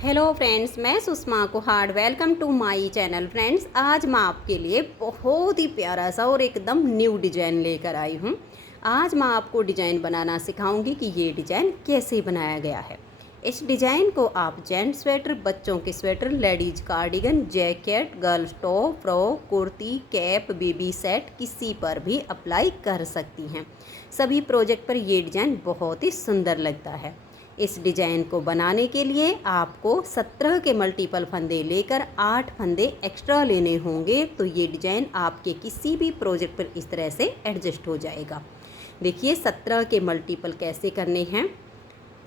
Hello friends, मैं Sushma Kuhad. Welcome to my channel. Friends, आज मैं आपके लिए बहुत ही प्यारा सा और एकदम न्यू डिज़ाइन लेकर आई हूँ। आज मैं आपको डिज़ाइन बनाना सिखाऊंगी कि ये डिज़ाइन कैसे बनाया गया है। इस डिज़ाइन को आप जेंट्स स्वेटर, बच्चों के sweater, ladies cardigan, jacket, girls top, frock, kurti, cap, baby set किसी पर भी अप्लाई कर सकती हैं। सभी प्रोजेक्ट पर ये डिज़ाइन बहुत ही सुंदर लगता है। इस डिज़ाइन को बनाने के लिए आपको 17 के मल्टीपल फंदे लेकर 8 फंदे एक्स्ट्रा लेने होंगे, तो ये डिज़ाइन आपके किसी भी प्रोजेक्ट पर इस तरह से एडजस्ट हो जाएगा। देखिए 17 के मल्टीपल कैसे करने हैं।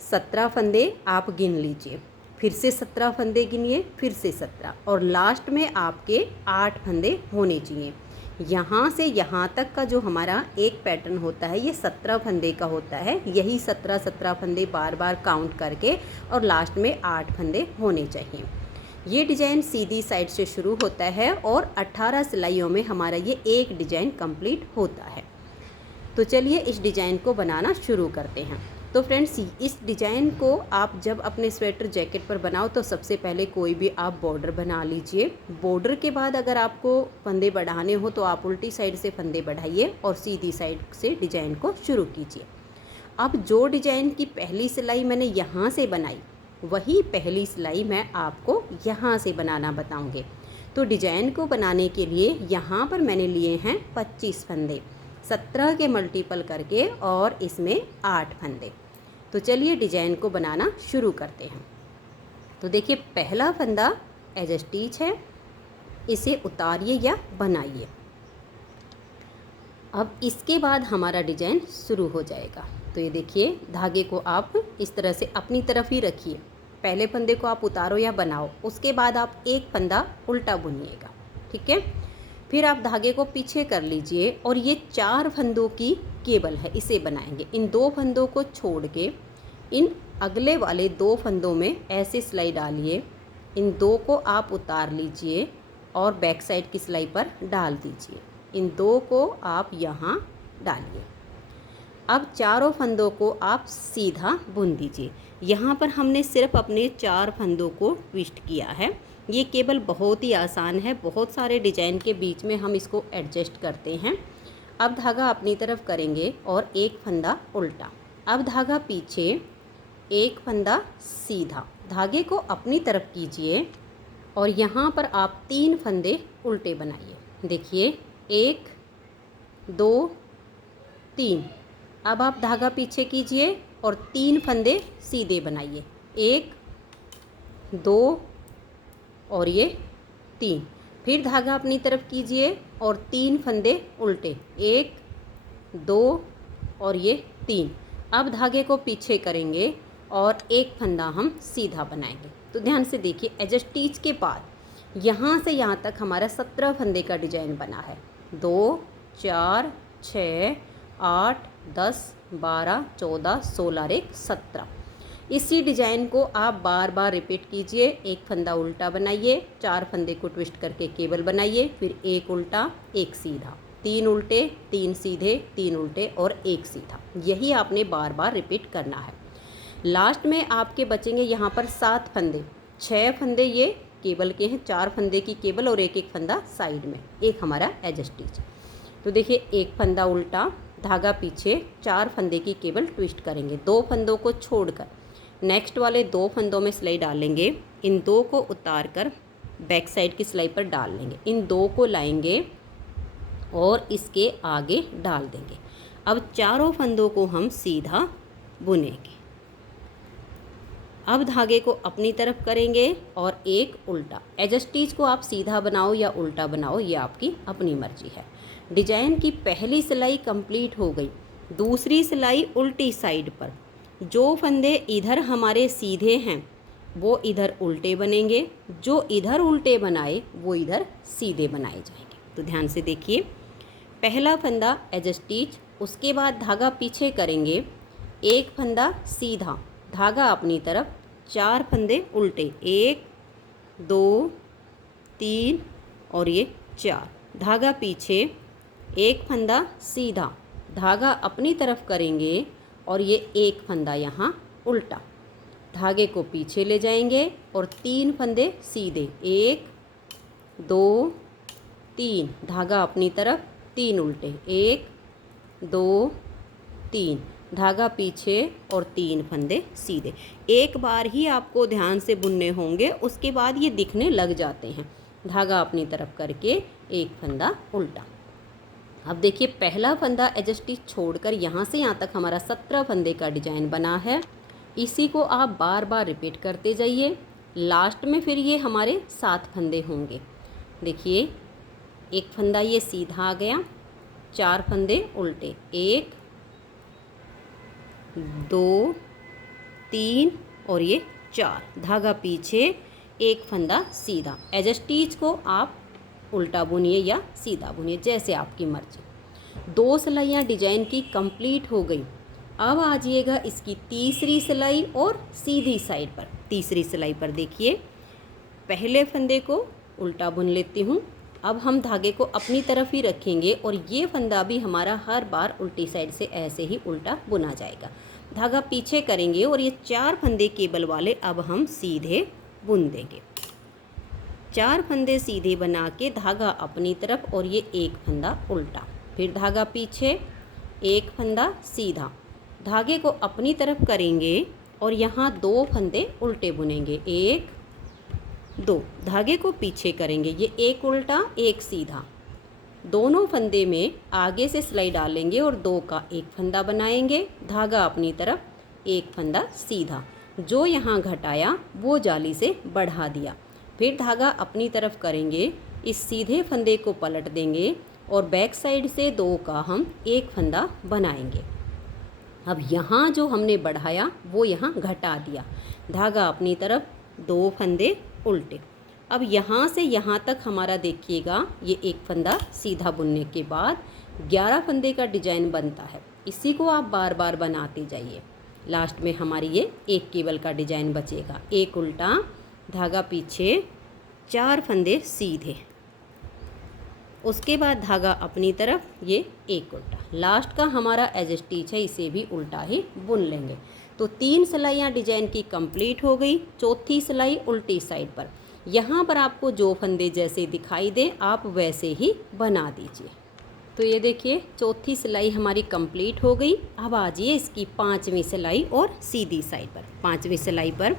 17 फंदे आप गिन लीजिए, फिर से 17 फंदे गिनिए, फिर से 17 और लास्ट में आपके 8 फंदे होने चाहिए। यहाँ से यहाँ तक का जो हमारा एक पैटर्न होता है ये 17 फंदे का होता है। यही 17 फंदे बार बार काउंट करके और लास्ट में 8 फंदे होने चाहिए। ये डिज़ाइन सीधी साइड से शुरू होता है और 18 सिलाइयों में हमारा ये एक डिज़ाइन कंप्लीट होता है। तो चलिए इस डिज़ाइन को बनाना शुरू करते हैं। तो फ्रेंड्स, इस डिज़ाइन को आप जब अपने स्वेटर जैकेट पर बनाओ तो सबसे पहले कोई भी आप बॉर्डर बना लीजिए। बॉर्डर के बाद अगर आपको फंदे बढ़ाने हो तो आप उल्टी साइड से फंदे बढ़ाइए और सीधी साइड से डिज़ाइन को शुरू कीजिए। अब जो डिज़ाइन की पहली सिलाई मैंने यहाँ से बनाई, वही पहली सिलाई मैं आपको यहाँ से बनाना बताऊँगी। तो डिज़ाइन को बनाने के लिए यहाँ पर मैंने लिए हैं 25 फंदे, 17 के मल्टीपल करके और इसमें 8 फंदे। तो चलिए डिज़ाइन को बनाना शुरू करते हैं। तो देखिए पहला फंदा एज स्टिच है, इसे उतारिए या बनाइए। अब इसके बाद हमारा डिज़ाइन शुरू हो जाएगा। तो ये देखिए धागे को आप इस तरह से अपनी तरफ ही रखिए। पहले फंदे को आप उतारो या बनाओ, उसके बाद आप एक फंदा उल्टा बुनिएगा, ठीक है। फिर आप धागे को पीछे कर लीजिए और ये 4 फंदों की केबल है, इसे बनाएंगे। इन 2 फंदों को छोड़ के इन अगले वाले 2 फंदों में ऐसे सिलाई डालिए। इन 2 को आप उतार लीजिए और बैक साइड की सिलाई पर डाल दीजिए। इन 2 को आप यहाँ डालिए। अब चारों फंदों को आप सीधा बुन दीजिए। यहाँ पर हमने सिर्फ अपने 4 फंदों को ट्विस्ट किया है। ये केबल बहुत ही आसान है, बहुत सारे डिज़ाइन के बीच में हम इसको एडजस्ट करते हैं। अब धागा अपनी तरफ करेंगे और एक फंदा उल्टा। अब धागा पीछे, एक फंदा सीधा। धागे को अपनी तरफ कीजिए और यहाँ पर आप 3 फंदे उल्टे बनाइए। देखिए 1 2 3। अब आप धागा पीछे कीजिए और 3 फंदे सीधे बनाइए। 1 2 और ये 3। फिर धागा अपनी तरफ कीजिए और 3 फंदे उल्टे। 1 2 और ये 3। अब धागे को पीछे करेंगे और एक फंदा हम सीधा बनाएंगे। तो ध्यान से देखिए, एज स्टिच के बाद यहाँ से यहाँ तक हमारा 17 फंदे का डिज़ाइन बना है। 2 4 6 8 10 12 14 16 और 1 17। इसी डिज़ाइन को आप बार बार रिपीट कीजिए। एक फंदा उल्टा बनाइए, 4 फंदे को ट्विस्ट करके केबल बनाइए, फिर एक उल्टा एक सीधा, 3 उल्टे 3 सीधे, 3 उल्टे और एक सीधा। यही आपने बार बार रिपीट करना है। लास्ट में आपके बचेंगे यहाँ पर 7 फंदे। 6 फंदे ये केबल के हैं, 4 फंदे की केबल और एक एक फंदा साइड में, एक हमारा एज स्टिच। तो देखिए एक फंदा उल्टा, धागा पीछे, 4 फंदे की केबल ट्विस्ट करेंगे। 2 फंदों को छोड़कर नेक्स्ट वाले 2 फंदों में सिलाई डालेंगे। इन 2 को उतार कर बैक साइड की सिलाई पर डाल लेंगे। इन 2 को लाएंगे और इसके आगे डाल देंगे। अब चारों फंदों को हम सीधा बुनेंगे। अब धागे को अपनी तरफ करेंगे और एक उल्टा। एज स्टिच को आप सीधा बनाओ या उल्टा बनाओ, ये आपकी अपनी मर्जी है। डिज़ाइन की पहली सिलाई कंप्लीट हो गई। दूसरी सिलाई उल्टी साइड पर, जो फंदे इधर हमारे सीधे हैं वो इधर उल्टे बनेंगे, जो इधर उल्टे बनाए वो इधर सीधे बनाए जाएंगे। तो ध्यान से देखिए, पहला फंदा एज स्टिच, उसके बाद धागा पीछे करेंगे, एक फंदा सीधा, धागा अपनी तरफ, 4 फंदे उल्टे, 1 2 3 और ये 4। धागा पीछे, एक फंदा सीधा, धागा अपनी तरफ करेंगे और ये एक फंदा यहाँ उल्टा। धागे को पीछे ले जाएंगे और 3 फंदे सीधे, 1 2 3, धागा अपनी तरफ, 3 उल्टे, 1 2 3, धागा पीछे और 3 फंदे सीधे। एक बार ही आपको ध्यान से बुनने होंगे, उसके बाद ये दिखने लग जाते हैं। धागा अपनी तरफ करके 1 फंदा उल्टा। अब देखिए पहला फंदा एज स्टिच छोड़कर यहाँ से यहाँ तक हमारा 17 फंदे का डिजाइन बना है। इसी को आप बार बार रिपीट करते जाइए। लास्ट में फिर ये हमारे 7 फंदे होंगे। देखिए 1 फंदा ये सीधा आ गया, 4 फंदे उल्टे, 1 2 3 और ये 4, धागा पीछे, 1 फंदा सीधा। एज स्टिच को आप उल्टा बुनिए या सीधा बुनिए, जैसे आपकी मर्जी। 2 सिलाइयाँ डिजाइन की कंप्लीट हो गई। अब आ जाइएगा इसकी तीसरी सिलाई और सीधी साइड पर। तीसरी सिलाई पर देखिए पहले फंदे को उल्टा बुन लेती हूँ। अब हम धागे को अपनी तरफ ही रखेंगे और ये फंदा भी हमारा हर बार उल्टी साइड से ऐसे ही उल्टा बुना जाएगा। धागा पीछे करेंगे और ये 4 फंदे केबल वाले अब हम सीधे बुन देंगे। 4 फंदे सीधे बना के धागा अपनी तरफ और ये 1 फंदा उल्टा, फिर धागा पीछे, 1 फंदा सीधा, धागे को अपनी तरफ करेंगे और यहाँ 2 फंदे उल्टे बुनेंगे, 1 2, धागे को पीछे करेंगे, ये 1 उल्टा 1 सीधा, दोनों फंदे में आगे से सिलाई डालेंगे और 2 का 1 फंदा बनाएंगे, धागा अपनी तरफ, 1 फंदा सीधा, जो यहाँ घटाया वो जाली से बढ़ा दिया, फिर धागा अपनी तरफ करेंगे, इस सीधे फंदे को पलट देंगे और बैक साइड से 2 का हम 1 फंदा बनाएंगे। अब यहाँ जो हमने बढ़ाया वो यहाँ घटा दिया, धागा अपनी तरफ, 2 फंदे उल्टे। अब यहाँ से यहाँ तक हमारा देखिएगा ये 1 फंदा सीधा बुनने के बाद 11 फंदे का डिजाइन बनता है। इसी को आप बार बार बनाते जाइए। लास्ट में हमारी ये 1 केबल का डिजाइन बचेगा, 1 उल्टा, धागा पीछे, 4 फंदे सीधे, उसके बाद धागा अपनी तरफ, ये 1 उल्टा। लास्ट का हमारा एज स्टिच है, इसे भी उल्टा ही बुन लेंगे। तो 3 सिलाइयाँ डिजाइन की कंप्लीट हो गई। चौथी सिलाई उल्टी साइड पर, यहाँ पर आपको जो फंदे जैसे दिखाई दे आप वैसे ही बना दीजिए। तो ये देखिए चौथी सिलाई हमारी कंप्लीट हो गई। अब आ जाइए इसकी 5वीं सिलाई और सीधी साइड पर। 5वीं सिलाई पर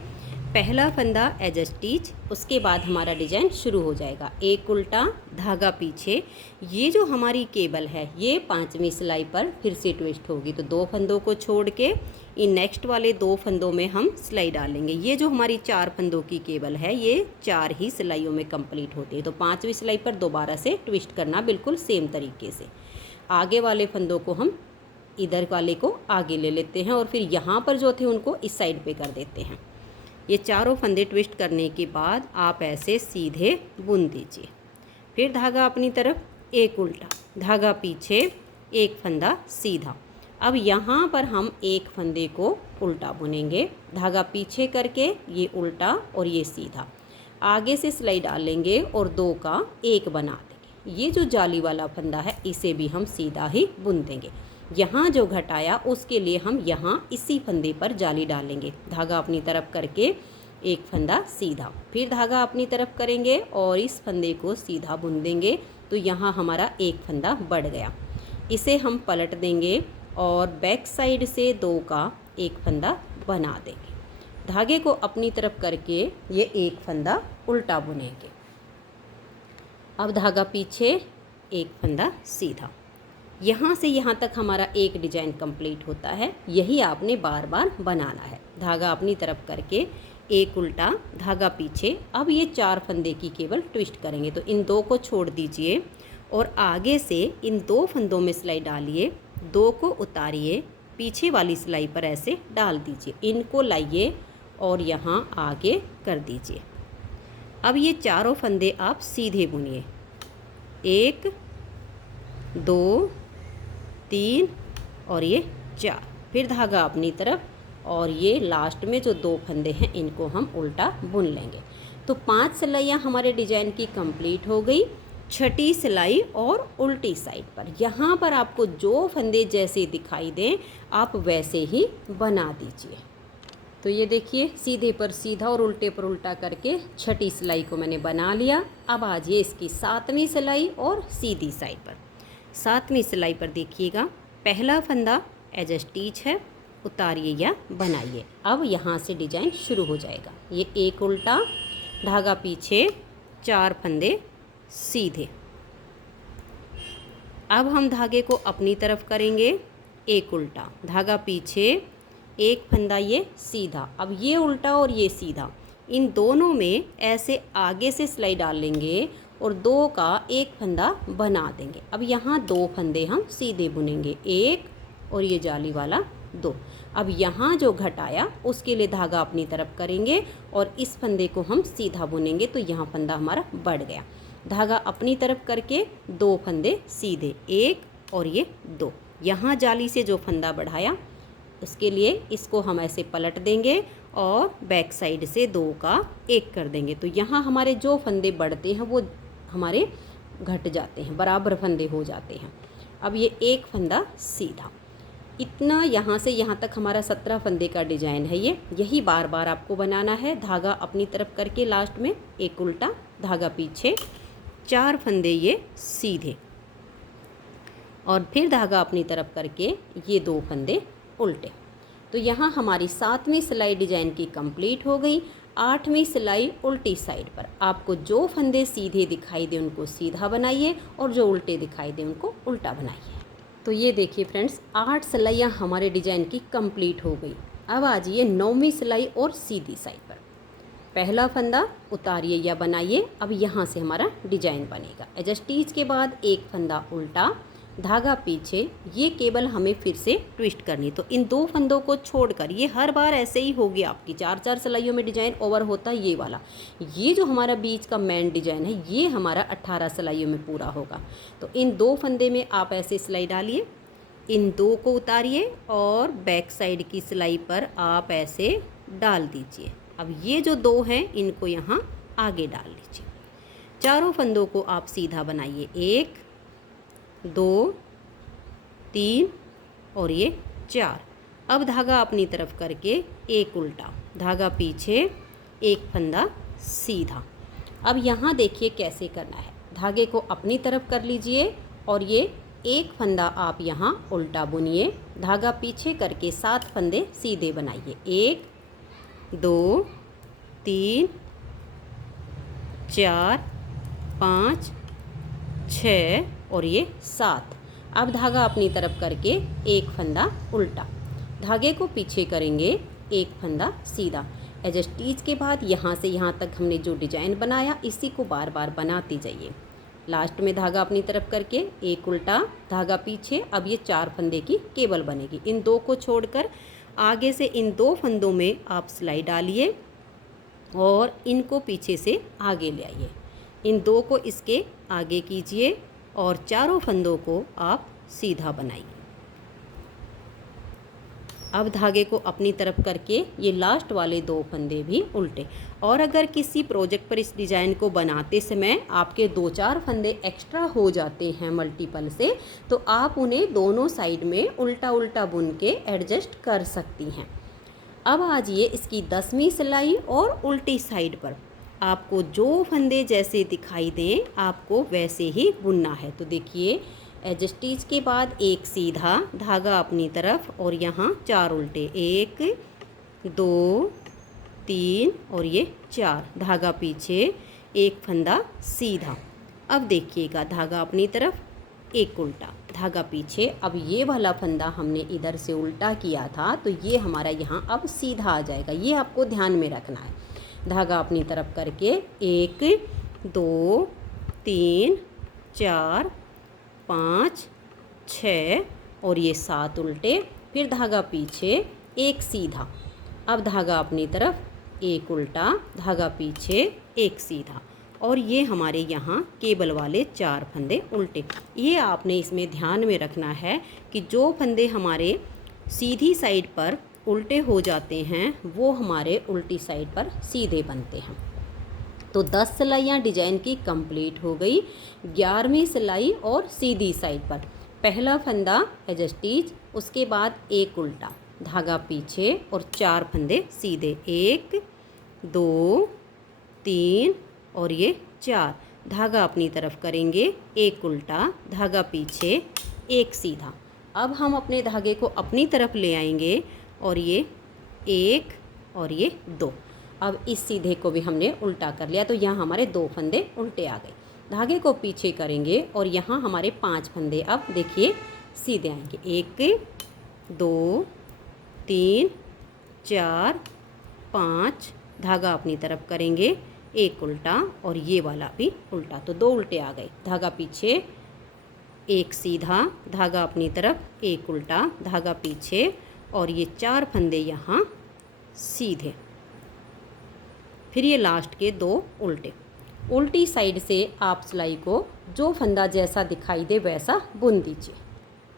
पहला फंदा एज स्टिच, उसके बाद हमारा डिजाइन शुरू हो जाएगा, 1 उल्टा, धागा पीछे। ये जो हमारी केबल है ये 5वीं सिलाई पर फिर से ट्विस्ट होगी, तो 2 फंदों को छोड़ के इन नेक्स्ट वाले 2 फंदों में हम सिलाई डालेंगे। ये जो हमारी 4 फंदों की केबल है ये 4 ही सिलाइयों में कंप्लीट होती है। तो 5वीं सिलाई पर दोबारा से ट्विस्ट करना बिल्कुल सेम तरीके से। आगे वाले फंदों को हम इधर वाले को आगे ले लेते हैं और फिर यहाँ पर जो थे उनको इस साइड पे कर देते हैं। ये चारों फंदे ट्विस्ट करने के बाद आप ऐसे सीधे बुन दीजिए। फिर धागा अपनी तरफ, 1 उल्टा, धागा पीछे, 1 फंदा सीधा। अब यहाँ पर हम 1 फंदे को उल्टा बुनेंगे, धागा पीछे करके ये उल्टा और ये सीधा, आगे से सिलाई डालेंगे और 2 का 1 बना देंगे। ये जो जाली वाला फंदा है इसे भी हम सीधा ही बुन देंगे। यहाँ जो घटाया उसके लिए हम यहाँ इसी फंदे पर जाली डालेंगे, धागा अपनी तरफ करके 1 फंदा सीधा, फिर धागा अपनी तरफ करेंगे और इस फंदे को सीधा बुन देंगे। तो यहाँ हमारा 1 फंदा बढ़ गया, इसे हम पलट देंगे और बैक साइड से 2 का 1 फंदा बना देंगे। धागे को अपनी तरफ करके ये 1 फंदा उल्टा बुनेंगे। अब धागा पीछे, 1 फंदा सीधा, यहाँ से यहाँ तक हमारा एक डिजाइन कंप्लीट होता है। यही आपने बार बार बनाना है। धागा अपनी तरफ करके 1 उल्टा, धागा पीछे। अब ये 4 फंदे की केवल ट्विस्ट करेंगे, तो इन 2 को छोड़ दीजिए और आगे से इन 2 फंदों में सिलाई डालिए, 2 को उतारिए, पीछे वाली सिलाई पर ऐसे डाल दीजिए, इनको लाइए और यहाँ आगे कर दीजिए। अब ये चारों फंदे आप सीधे बुनिए, 1 2 3 और ये 4, फिर धागा अपनी तरफ और ये लास्ट में जो 2 फंदे हैं इनको हम उल्टा बुन लेंगे। तो 5 सिलाइयाँ हमारे डिजाइन की कंप्लीट हो गई। छठी सिलाई और उल्टी साइड पर, यहाँ पर आपको जो फंदे जैसे दिखाई दें आप वैसे ही बना दीजिए। तो ये देखिए सीधे पर सीधा और उल्टे पर उल्टा करके छठी सिलाई को मैंने बना लिया। अब आ जाइए इसकी 7वीं सिलाई और सीधी साइड पर। 7वीं सिलाई पर देखिएगा पहला फंदा एज ए स्टिच है, उतारिए या बनाइए। अब यहाँ से डिजाइन शुरू हो जाएगा। ये एक उल्टा, धागा पीछे, 4 फंदे सीधे। अब हम धागे को अपनी तरफ करेंगे, एक उल्टा, धागा पीछे, एक फंदा ये सीधा। अब ये उल्टा और ये सीधा, इन दोनों में ऐसे आगे से सिलाई डाल लेंगे और 2 का एक फंदा बना देंगे। अब यहाँ 2 फंदे हम सीधे बुनेंगे, एक और ये जाली वाला 2। अब यहाँ जो घटाया उसके लिए धागा अपनी तरफ करेंगे और इस फंदे को हम सीधा बुनेंगे, तो यहाँ फंदा हमारा बढ़ गया। धागा अपनी तरफ करके 2 फंदे सीधे, एक और ये 2। यहाँ जाली से जो फंदा बढ़ाया उसके लिए इसको हम ऐसे पलट देंगे और बैक साइड से 2 का 1 कर देंगे। तो यहाँ हमारे जो फंदे बढ़ते हैं वो हमारे घट जाते हैं, बराबर फंदे हो जाते हैं। अब ये एक फंदा सीधा, इतना यहाँ से यहाँ तक हमारा 17 फंदे का डिजाइन है। यही बार बार आपको बनाना है। धागा अपनी तरफ करके लास्ट में एक उल्टा, धागा पीछे, 4 फंदे ये सीधे और फिर धागा अपनी तरफ करके ये 2 फंदे उल्टे। तो यहाँ हमारी 7वीं सिलाई डिजाइन की कंप्लीट हो गई। 8वीं सिलाई उल्टी साइड पर, आपको जो फंदे सीधे दिखाई दे उनको सीधा बनाइए और जो उल्टे दिखाई दे उनको उल्टा बनाइए। तो ये देखिए फ्रेंड्स, 8 सिलाइयाँ हमारे डिजाइन की कंप्लीट हो गई। अब आ जाइए 9वीं सिलाई और सीधी साइड पर। पहला फंदा उतारिए या बनाइए। अब यहाँ से हमारा डिजाइन बनेगा। एज स्टिच के बाद एक फंदा उल्टा, धागा पीछे, ये केबल हमें फिर से ट्विस्ट करनी। तो इन 2 फंदों को छोड़कर ये हर बार ऐसे ही होगी आपकी 4-4 सिलाइयों में डिजाइन ओवर होता है ये वाला। ये जो हमारा बीच का मेन डिजाइन है ये हमारा 18 सिलाइयों में पूरा होगा। तो इन 2 फंदे में आप ऐसे सिलाई डालिए, इन 2 को उतारिए और बैक साइड की सिलाई पर आप ऐसे डाल दीजिए। अब ये जो 2 हैं इनको यहाँ आगे डाल लीजिए। चारों फंदों को आप सीधा बनाइए, 1 2 3 और ये 4। अब धागा अपनी तरफ करके एक उल्टा, धागा पीछे, एक फंदा सीधा। अब यहाँ देखिए कैसे करना है। धागे को अपनी तरफ कर लीजिए और ये एक फंदा आप यहाँ उल्टा बुनिए, धागा पीछे करके 7 फंदे सीधे बनाइए, 1 2 3 4 5 6 और ये 7। अब धागा अपनी तरफ करके एक फंदा उल्टा, धागे को पीछे करेंगे, एक फंदा सीधा। एज स्टिच के बाद यहाँ से यहाँ तक हमने जो डिजाइन बनाया इसी को बार बार बनाते जाइए। लास्ट में धागा अपनी तरफ करके एक उल्टा, धागा पीछे। अब ये 4 फंदे की केबल बनेगी। इन 2 को छोड़कर आगे से इन 2 फंदों में आप सिलाई डालिए और इनको पीछे से आगे ले आइए। इन 2 को इसके आगे कीजिए और चारों फंदों को आप सीधा बनाइए। अब धागे को अपनी तरफ करके ये लास्ट वाले 2 फंदे भी उल्टे। और अगर किसी प्रोजेक्ट पर इस डिज़ाइन को बनाते समय आपके 2-4 फंदे एक्स्ट्रा हो जाते हैं मल्टीपल से, तो आप उन्हें दोनों साइड में उल्टा उल्टा बुन के एडजस्ट कर सकती हैं। अब आ जाइए इसकी 10वीं सिलाई और उल्टी साइड पर। आपको जो फंदे जैसे दिखाई दें आपको वैसे ही बुनना है। तो देखिए एज स्टिच के बाद एक सीधा, धागा अपनी तरफ और यहाँ 4 उल्टे, 1 2 3 और ये 4, धागा पीछे, एक फंदा सीधा। अब देखिएगा धागा अपनी तरफ, एक उल्टा, धागा पीछे। अब ये वाला फंदा हमने इधर से उल्टा किया था तो ये हमारा यहाँ अब सीधा आ जाएगा, ये आपको ध्यान में रखना है। धागा अपनी तरफ करके 1 2 3 4 5 6 और ये 7 उल्टे, फिर धागा पीछे, एक सीधा। अब धागा अपनी तरफ, एक उल्टा, धागा पीछे, एक सीधा और ये हमारे यहाँ केबल वाले 4 फंदे उल्टे। ये आपने इसमें ध्यान में रखना है कि जो फंदे हमारे सीधी साइड पर उल्टे हो जाते हैं वो हमारे उल्टी साइड पर सीधे बनते हैं। तो 10 सिलाइयाँ डिजाइन की कंप्लीट हो गई। 11वीं सिलाई और सीधी साइड पर पहला फंदा एज स्टिच, उसके बाद एक उल्टा, धागा पीछे और 4 फंदे सीधे, 1 2 3 और ये 4। धागा अपनी तरफ करेंगे, एक उल्टा, धागा पीछे, एक सीधा। अब हम अपने धागे को अपनी तरफ ले आएंगे और ये 1 और ये 2। अब इस सीधे को भी हमने उल्टा कर लिया, तो यहाँ हमारे 2 फंदे उल्टे आ गए। धागे को पीछे करेंगे और यहाँ हमारे 5 फंदे अब देखिए सीधे आएंगे, 1 2 3 4 5। धागा अपनी तरफ करेंगे, एक उल्टा और ये वाला भी उल्टा, तो 2 उल्टे आ गए। धागा पीछे, एक सीधा, धागा अपनी तरफ, एक उल्टा, धागा पीछे और ये 4 फंदे यहाँ सीधे। फिर ये लास्ट के 2 उल्टे। उल्टी साइड से आप सिलाई को जो फंदा जैसा दिखाई दे वैसा बुन दीजिए।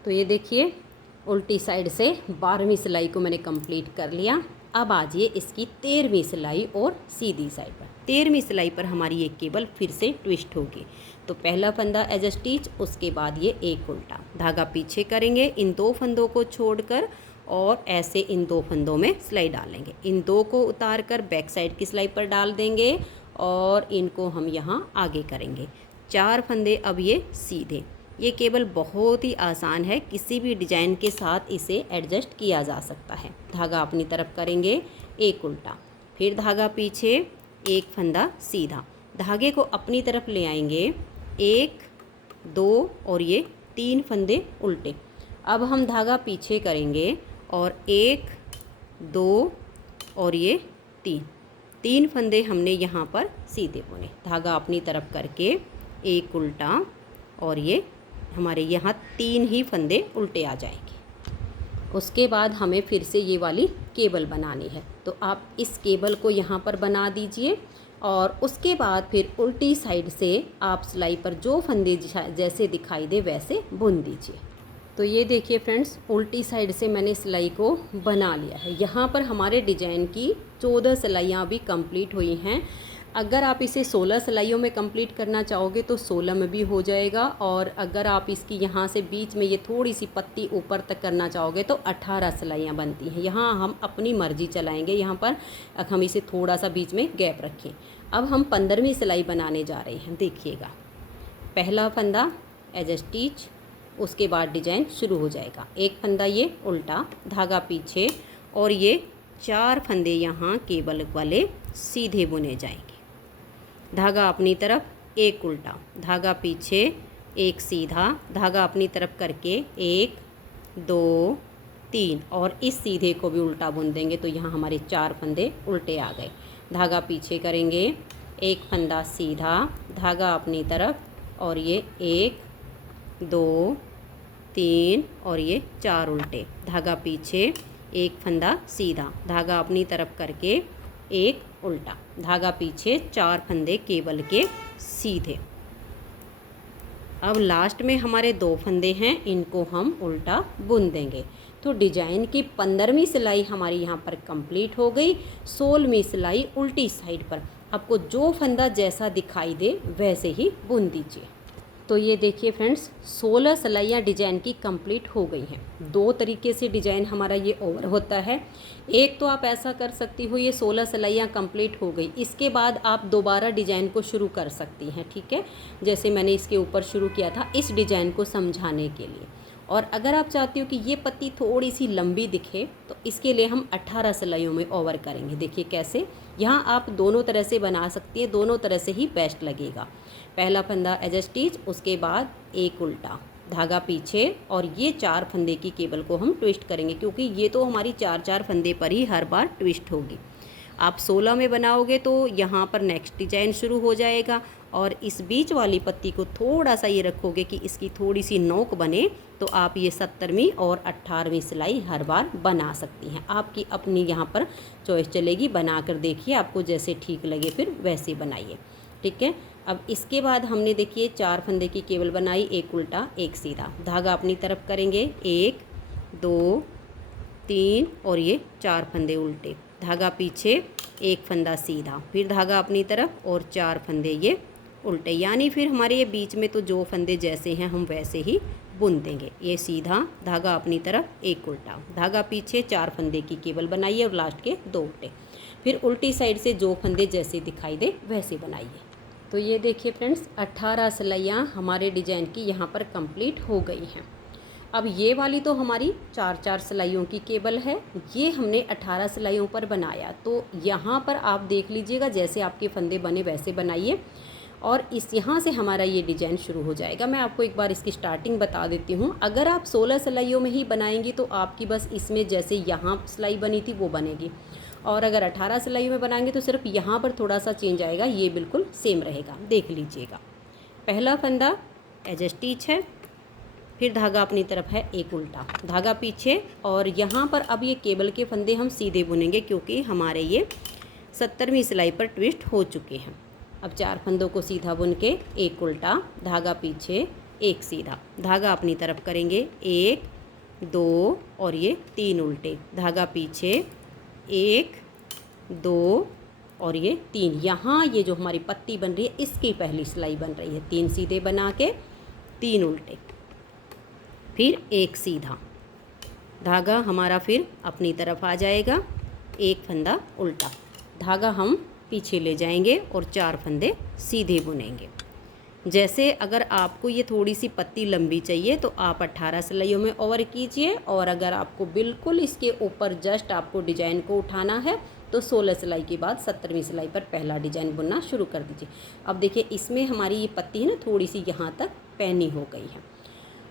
तो ये देखिए उल्टी साइड से 12वीं सिलाई को मैंने कंप्लीट कर लिया। अब आ जाइए इसकी 13वीं सिलाई और सीधी साइड पर। 13वीं सिलाई पर हमारी ये केबल फिर से ट्विस्ट होगी। तो पहला फंदा एज अ स्टिच, उसके बाद ये एक उल्टा, धागा पीछे करेंगे, इन 2 फंदों को छोड़कर और ऐसे इन 2 फंदों में सिलाई डालेंगे। इन 2 को उतार कर बैक साइड की सिलाई पर डाल देंगे और इनको हम यहाँ आगे करेंगे। 4 फंदे अब ये सीधे। ये केबल बहुत ही आसान है, किसी भी डिजाइन के साथ इसे एडजस्ट किया जा सकता है। धागा अपनी तरफ करेंगे, एक उल्टा, फिर धागा पीछे, एक फंदा सीधा, धागे को अपनी तरफ ले आएंगे, 1 2 और ये 3 फंदे उल्टे। अब हम धागा पीछे करेंगे और 1 2 और ये 3 फंदे हमने यहाँ पर सीधे बुने। धागा अपनी तरफ करके एक उल्टा और ये हमारे यहाँ 3 ही फंदे उल्टे आ जाएंगे। उसके बाद हमें फिर से ये वाली केबल बनानी है, तो आप इस केबल को यहाँ पर बना दीजिए और उसके बाद फिर उल्टी साइड से आप सिलाई पर जो फंदे जैसे दिखाई दे वैसे बुन दीजिए। तो ये देखिए फ्रेंड्स, उल्टी साइड से मैंने सिलाई को बना लिया है। यहाँ पर हमारे डिजाइन की 14 सिलाइयाँ भी कंप्लीट हुई हैं। अगर आप इसे 16 सिलाइयों में कंप्लीट करना चाहोगे तो 16 में भी हो जाएगा, और अगर आप इसकी यहाँ से बीच में ये थोड़ी सी पत्ती ऊपर तक करना चाहोगे तो 18 सिलाइयाँ बनती हैं। यहाँ हम अपनी मर्जी चलाएंगे, यहाँ पर हम इसे थोड़ा सा बीच में गैप रखें। अब हम 15वीं सिलाई बनाने जा रहे हैं। देखिएगा, पहला फंदा एज अ स्टिच, उसके बाद डिजाइन शुरू हो जाएगा। एक फंदा ये उल्टा, धागा पीछे और ये 4 फंदे यहाँ केबल वाले सीधे बुने जाएंगे। धागा अपनी तरफ, एक उल्टा, धागा पीछे, एक सीधा, धागा अपनी तरफ करके 1 2 3 और इस सीधे को भी उल्टा बुन देंगे, तो यहाँ हमारे 4 फंदे उल्टे आ गए। धागा पीछे करेंगे, एक फंदा सीधा, धागा अपनी तरफ और ये 1 2 3 और ये 4 उल्टे, धागा पीछे, एक फंदा सीधा, धागा अपनी तरफ करके एक उल्टा, धागा पीछे, 4 फंदे केबल के सीधे। अब लास्ट में हमारे 2 फंदे हैं, इनको हम उल्टा बुन देंगे। तो डिजाइन की 15वीं सिलाई हमारी यहाँ पर कंप्लीट हो गई। 16वीं सिलाई उल्टी साइड पर आपको जो फंदा जैसा दिखाई दे वैसे ही बुन दीजिए। तो ये देखिए फ्रेंड्स, 16 सिलाइयाँ डिजाइन की कंप्लीट हो गई हैं। 2 तरीके से डिजाइन हमारा ये ओवर होता है। एक तो आप ऐसा कर सकती हो, ये 16 सिलाइयाँ कंप्लीट हो गई, इसके बाद आप दोबारा डिजाइन को शुरू कर सकती हैं, ठीक है, जैसे मैंने इसके ऊपर शुरू किया था इस डिजाइन को समझाने के लिए। और अगर आप चाहती हो कि ये पत्ती थोड़ी सी लंबी दिखे तो इसके लिए हम 18 सिलाइयों में ओवर करेंगे। देखिए कैसे, यहाँ आप दोनों तरह से बना सकती हैं, दोनों तरह से ही बेस्ट लगेगा। पहला फंदा एज अ स्टिच, उसके बाद एक उल्टा, धागा पीछे और ये 4 फंदे की केबल को हम ट्विस्ट करेंगे, क्योंकि ये तो हमारी 4 फंदे पर ही हर बार ट्विस्ट होगी। आप 16 में बनाओगे तो यहाँ पर नेक्स्ट डिजाइन शुरू हो जाएगा, और इस बीच वाली पत्ती को थोड़ा सा ये रखोगे कि इसकी थोड़ी सी नोक बने, तो आप ये 17वीं और 18वीं सिलाई हर बार बना सकती हैं। आपकी अपनी यहाँ पर चॉइस चलेगी, बना कर देखिए, आपको जैसे ठीक लगे फिर वैसे बनाइए, ठीक है। अब इसके बाद हमने देखिए 4 फंदे की केबल बनाई, एक उल्टा एक सीधा, धागा अपनी तरफ करेंगे, 1 2 3 और ये 4 फंदे उल्टे, धागा पीछे, एक फंदा सीधा, फिर धागा अपनी तरफ और 4 फंदे ये उल्टे, यानी फिर हमारे ये बीच में तो जो फंदे जैसे हैं हम वैसे ही बुन देंगे। ये सीधा धागा अपनी तरफ, एक उल्टा धागा पीछे, 4 फंदे की केबल बनाइए और लास्ट के 2 उल्टे। फिर उल्टी साइड से जो फंदे जैसे दिखाई दे वैसे बनाइए। तो ये देखिए फ्रेंड्स, 18 सिलाइयाँ हमारे डिजाइन की यहाँ पर कंप्लीट हो गई हैं। अब ये वाली तो हमारी 4-4 सिलाइयों की केबल है, ये हमने 18 सिलाइयों पर बनाया। तो यहाँ पर आप देख लीजिएगा, जैसे आपके फंदे बने वैसे बनाइए और इस यहाँ से हमारा ये डिज़ाइन शुरू हो जाएगा। मैं आपको एक बार इसकी स्टार्टिंग बता देती हूँ। अगर आप 16 सिलाइयों में ही बनाएंगी तो आपकी बस इसमें जैसे यहाँ सिलाई बनी थी वो बनेगी, और अगर 18 सिलाइयों में बनाएंगे तो सिर्फ यहाँ पर थोड़ा सा चेंज आएगा, ये बिल्कुल सेम रहेगा। देख लीजिएगा, पहला फंदा एज स्टिच है, फिर धागा अपनी तरफ है, एक उल्टा धागा पीछे, और यहाँ पर अब ये केबल के फंदे हम सीधे बुनेंगे क्योंकि हमारे ये 70वीं सिलाई पर ट्विस्ट हो चुके हैं। अब 4 फंदों को सीधा बुन के एक उल्टा धागा पीछे, एक सीधा धागा अपनी तरफ करेंगे, 1 2 और ये 3 उल्टे धागा पीछे, 1 2 और ये 3। यहाँ ये जो हमारी पत्ती बन रही है इसकी पहली सिलाई बन रही है। 3 सीधे बना के 3 उल्टे, फिर एक सीधा धागा हमारा फिर अपनी तरफ आ जाएगा, एक फंदा उल्टा धागा हम पीछे ले जाएंगे और 4 फंदे सीधे बुनेंगे। जैसे अगर आपको ये थोड़ी सी पत्ती लंबी चाहिए तो आप 18 सिलाइयों में ओवर कीजिए, और अगर आपको बिल्कुल इसके ऊपर जस्ट आपको डिजाइन को उठाना है तो 16 सिलाई के बाद 70वीं सिलाई पर पहला डिजाइन बुनना शुरू कर दीजिए। अब देखिए, इसमें हमारी ये पत्ती है ना थोड़ी सी यहाँ तक पैनी हो गई है।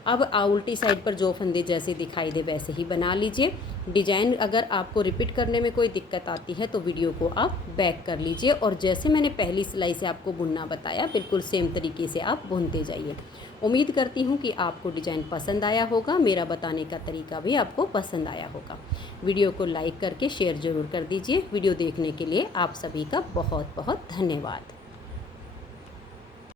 अब उल्टी साइड पर जो फंदे जैसे दिखाई दे वैसे ही बना लीजिए। डिजाइन अगर आपको रिपीट करने में कोई दिक्कत आती है तो वीडियो को आप बैक कर लीजिए, और जैसे मैंने पहली सिलाई से आपको बुनना बताया बिल्कुल सेम तरीके से आप बुनते जाइए। उम्मीद करती हूँ कि आपको डिजाइन पसंद आया होगा, मेरा बताने का तरीका भी आपको पसंद आया होगा। वीडियो को लाइक करके शेयर ज़रूर कर दीजिए। वीडियो देखने के लिए आप सभी का बहुत बहुत धन्यवाद।